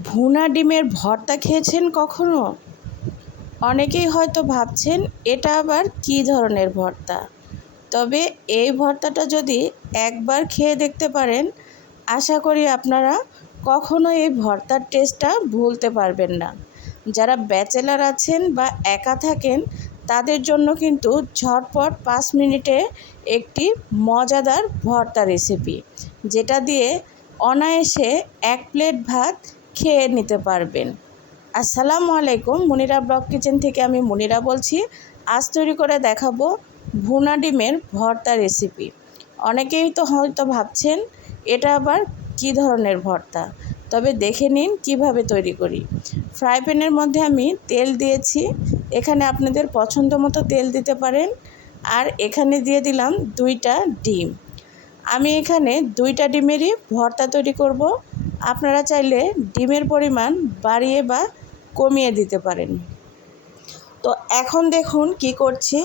ভুনা ডিমের ভর্তা খেয়েছেন কখনো? অনেকেই হয়তো ভাবছেন এটা আবার কী ধরনের ভর্তা। তবে এই ভর্তাটা যদি একবার খেয়ে দেখতে পারেন, আশা করি আপনারা কখনো এই ভর্তার টেস্টটা ভুলতে পারবেন না। যারা ব্যাচেলার আছেন বা একা থাকেন তাদের জন্য কিন্তু ঝটপট 5 মিনিটে একটি মজাদার ভর্তা রেসিপি, যেটা দিয়ে অনায়াসে 1 প্লেট ভাত খেয়ে নিতে পারবেন। আসসালামু আলাইকুম, মুনিরা ব্লগ কিচেন থেকে আমি মুনিরা বলছি। আজ তৈরি করে দেখাবো ভুনা ডিমের ভর্তা রেসিপি। অনেকেই তো হয়তো ভাবছেন এটা আবার কী ধরনের ভর্তা, তবে দেখে নিন কিভাবে তৈরি করি। ফ্রাই প্যানের মধ্যে আমি তেল দিয়েছি, এখানে আপনাদের পছন্দ মতো তেল দিতে পারেন। আর এখানে দিয়ে দিলাম 2টা ডিম। আমি এখানে 2টা ডিমেরই ভর্তা তৈরি করব। আপনারা চাইলে ডিমের পরিমাণ বাড়িয়ে বা কমিয়ে দিতে পারেন। তো এখন দেখুন কি করছি।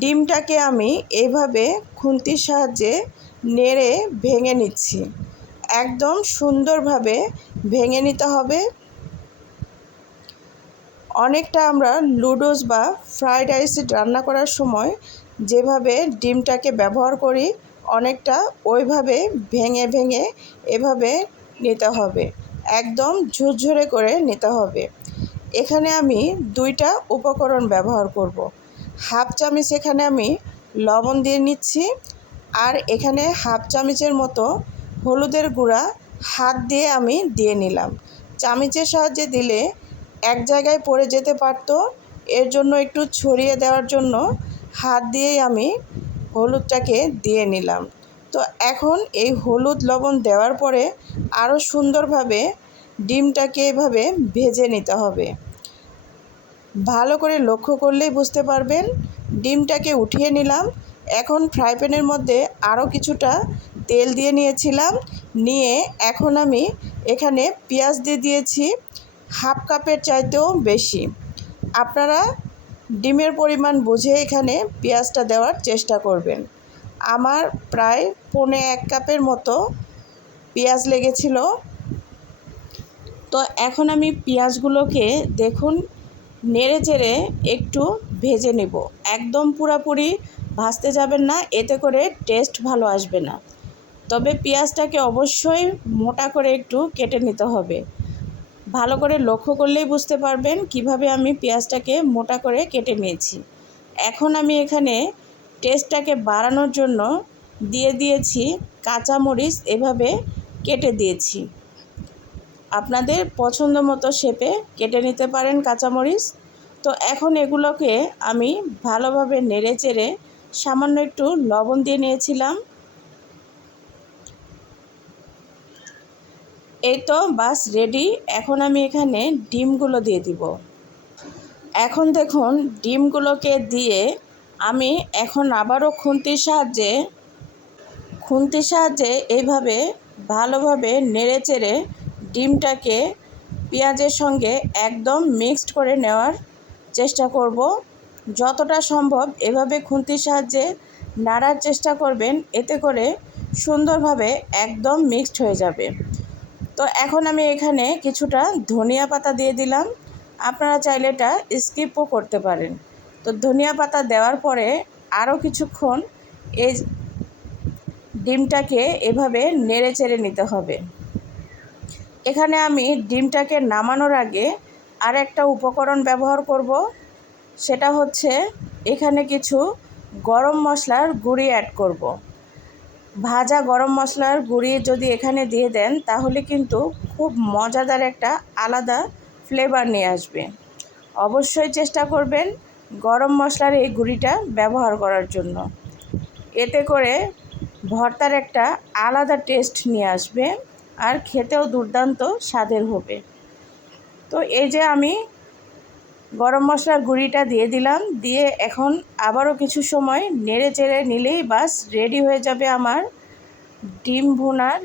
ডিমটাকে আমি এইভাবে খুন্তির সাহায্যে নেড়ে ভেঙে নিচ্ছি। একদম সুন্দরভাবে ভেঙে নিতে হবে। অনেকটা আমরা নুডলস বা ফ্রাইড রাইস রান্না করার সময় যেভাবে ডিমটাকে ব্যবহার করি, অনেকটা ওইভাবে ভেঙে ভেঙে এভাবে নিতে হবে। একদম ঝুরঝুরে করে নিতে হবে। এখানে আমি 2টা উপকরণ ব্যবহার করব। হাফ চামচ এখানে আমি লবণ দিয়ে নিচ্ছি, আর এখানে হাফ চামচের মতো হলুদের গুঁড়া হাত দিয়ে আমি দিয়ে নিলাম। চামচের সাহায্যে দিলে এক জায়গায় পড়ে যেতে পারতো, এর জন্য একটু ছড়িয়ে দেওয়ার জন্য হাত দিয়েই আমি হলুদটাকে দিয়ে নিলাম। তো এখন এই হলুদ লবণ দেওয়ার পরে আরও সুন্দরভাবে ডিমটাকে এভাবে ভেজে নিতে হবে। ভালো করে লক্ষ্য করলেই বুঝতে পারবেন। ডিমটাকে উঠিয়ে নিলাম। এখন ফ্রাই প্যানের মধ্যে আরও কিছুটা তেল দিয়ে নিয়েছিলাম। নিয়ে এখন আমি এখানে পেঁয়াজ দিয়ে দিয়েছি হাফ কাপের চাইতেও বেশি। আপনারা ডিমের পরিমাণ বুঝে এখানে পেঁয়াজটা দেওয়ার চেষ্টা করবেন। আমার প্রায় 1.25 কাপের মতো পেঁয়াজ লেগেছিল। তো এখন আমি পেঁয়াজগুলোকে দেখুন নেড়ে চেড়ে একটু ভেজে নেব। একদম পুরোপুরি ভাজতে যাবেন না, এতে করে টেস্ট ভালো আসবে না। তবে পেঁয়াজটাকে অবশ্যই মোটা করে একটু কেটে নিতে হবে। ভালো করে লক্ষ্য করলেই বুঝতে পারবেন কিভাবে আমি পেঁয়াজটাকে মোটা করে কেটে নিয়েছি। এখন আমি এখানে টেস্টটাকে বাড়ানোর জন্য দিয়ে দিয়েছি কাঁচামরিচ, এভাবে কেটে দিয়েছি। আপনাদের পছন্দ মতো শেপে কেটে নিতে পারেন কাঁচামরিচ। তো এখন এগুলোকে আমি ভালোভাবে নেড়ে চেড়ে সামান্য একটু লবণ দিয়ে নিয়েছিলাম। এই তো বাস রেডি। এখন আমি এখানে ডিমগুলো দিয়ে দিব। এখন দেখুন ডিমগুলোকে দিয়ে আমি এখন আবারও খুন্তির সাহায্যে এইভাবে ভালোভাবে নেড়ে চেড়ে ডিমটাকে পেঁয়াজের সঙ্গে একদম মিক্সড করে নেওয়ার চেষ্টা করব। যতটা সম্ভব এভাবে খুন্তির সাহায্যে নাড়ার চেষ্টা করবেন, এতে করে সুন্দরভাবে একদম মিক্সড হয়ে যাবে। তো এখন আমি এখানে কিছুটা ধনিয়া পাতা দিয়ে দিলাম। আপনারা চাইলে এটা স্কিপও করতে পারেন। তো ধনিয়া পাতা দেওয়ার পরে আরও কিছুক্ষণ এই ডিমটাকে এভাবে নেড়ে চেড়ে নিতে হবে। এখানে আমি ডিমটাকে নামানোর আগে আর একটা উপকরণ ব্যবহার করব। সেটা হচ্ছে এখানে কিছু গরম মশলার গুঁড়ি অ্যাড করব। ভাজা গরম মশলার গুঁড়ি যদি এখানে দিয়ে দেন তাহলে কিন্তু খুব মজাদার একটা আলাদা ফ্লেভার নিয়ে আসবে। অবশ্যই চেষ্টা করবেন গরম মশলার এই গুঁড়িটা ব্যবহার করার জন্য। এতে করে ভর্তার একটা আলাদা টেস্ট নিয়ে আসবে, আর খেতেও দুর্দান্ত স্বাদের হবে। তো এই যে আমি গরম মশলার গুঁড়িটা দিয়ে দিলাম, দিয়ে এখন আবারও কিছু সময় নেড়ে চেড়ে নিলেই বাস রেডি হয়ে যাবে আমার ডিম ভুনার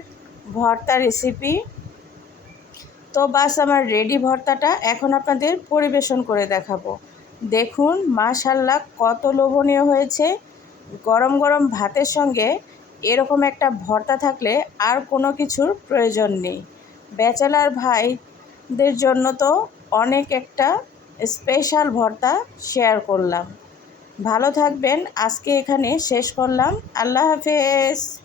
ভর্তা রেসিপি। তো বাস আমার রেডি ভর্তাটা এখন আপনাদের পরিবেশন করে দেখাবো। দেখুন মাশাআল্লাহ কত লোভনীয় হয়েছে। গরম গরম ভাতের সঙ্গে এরকম একটা ভর্তা থাকলে আর কোনো কিছুর প্রয়োজন নেই। ব্যাচেলার ভাই দের জন্য তো অনেক একটা স্পেশাল ভর্তা শেয়ার করলাম। ভালো থাকবেন, আজকে এখানে শেষ করলাম। আল্লাহ হাফেজ।